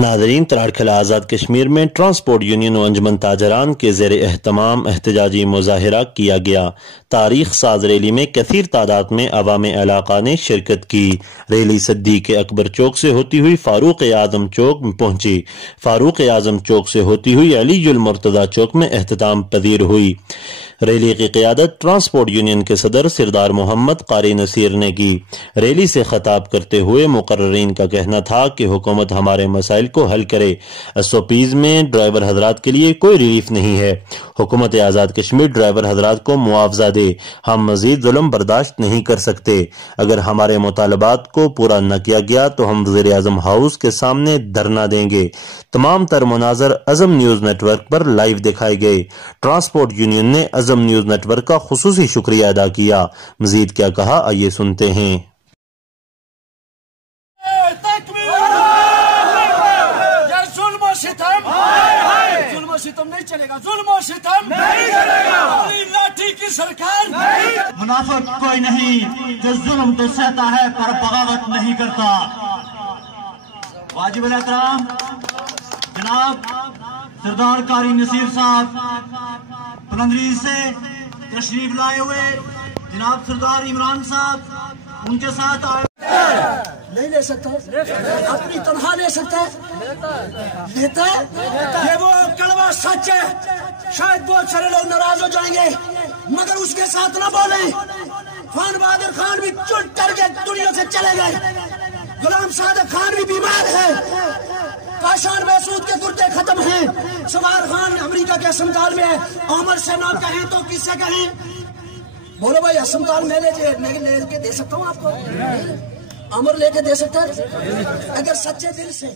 ناظرین، تراڑکھلا آزاد کشمیر میں transport union و انجمن تاجران کے زیر اہتمام احتجاجی مظاہرہ کیا گیا۔ تاریخ ساز ریلی میں کثیر تعداد میں عوام علاقہ نے شرکت کی۔ ریلی صدیق اکبر چوک سے ہوتی ہوئی فاروق اعظم چوک پہنچی۔ فاروق اعظم چوک سے ہوتی ہوئی علی المرتضی چوک میں اختتام پذیر ہوئی۔ ریلی کی قیادت ٹرانسپورٹ یونین کے صدر سردار محمد قاری نصیر نے کی۔ ریلی سے خطاب کرتے ہوئے مقررین کا کہنا تھا کہ حکومت ہمارے مسائل کو حل کرے۔ SOPs میں ڈرائیور حضرات کے لیے کوئی ریلیف نہیں ہے۔ حکومت آزاد کشمیر ڈرائیور حضرات کو معاوضہ دے۔ ہم مزید ظلم برداشت نہیں کر سکتے۔ اگر ہمارے مطالبات کو پورا نہ کیا گیا تو ہم وزیر اعظم ہاؤس کے سامنے دھرنا دیں گے۔ تمام تر مناظر عزم نیوز نیٹ ورک پر لائیو دکھائے گئے۔ ٹرانسپورٹ یونین نے عزم نیوز نیٹ ورک کا خصوصی شکریہ ادا کیا۔ مزید کیا کہا، آئیے سنتے ہیں۔ ستم نہیں چلے گا، ظلم و ستم نہیں چلے گا، لاٹھی کی سرکار نہیں۔ منافق کوئی نہیں جو ظلم تو سہتا ہے پر بغاوت نہیں کرتا۔ واجب الاحترام جناب سردار قاری نصیر صاحب بلندریز سے تشریف لائے ہوئے جناب سردار عمران صاحب ان کے ساتھ آئے نہیں لے سکتا، اپنی تنخواہ لے سکتا ہے، لیتا ہے۔ یہ وہ کڑوا سچ ہے۔ شاید بہت سارے لوگ ناراض ہو جائیں گے مگر اس کے ساتھ نہ بولیں۔ خان بہادر خان بھی چٹ کر کے دنیا سے چلے گئے۔ غلام صادق خان بھی بیمار ہے۔ کاشان محسود کے گردے ختم ہیں۔ سوار خان امریکہ کے اسمتال میں ہے۔ عمر سے نہ کہیں تو کس سے کہیں؟ بولو بھائی، اسمتال میں لے کے دے سکتا ہوں آپ کو؟ عمر لے کے دے سکتا ہے اگر سچے دل سے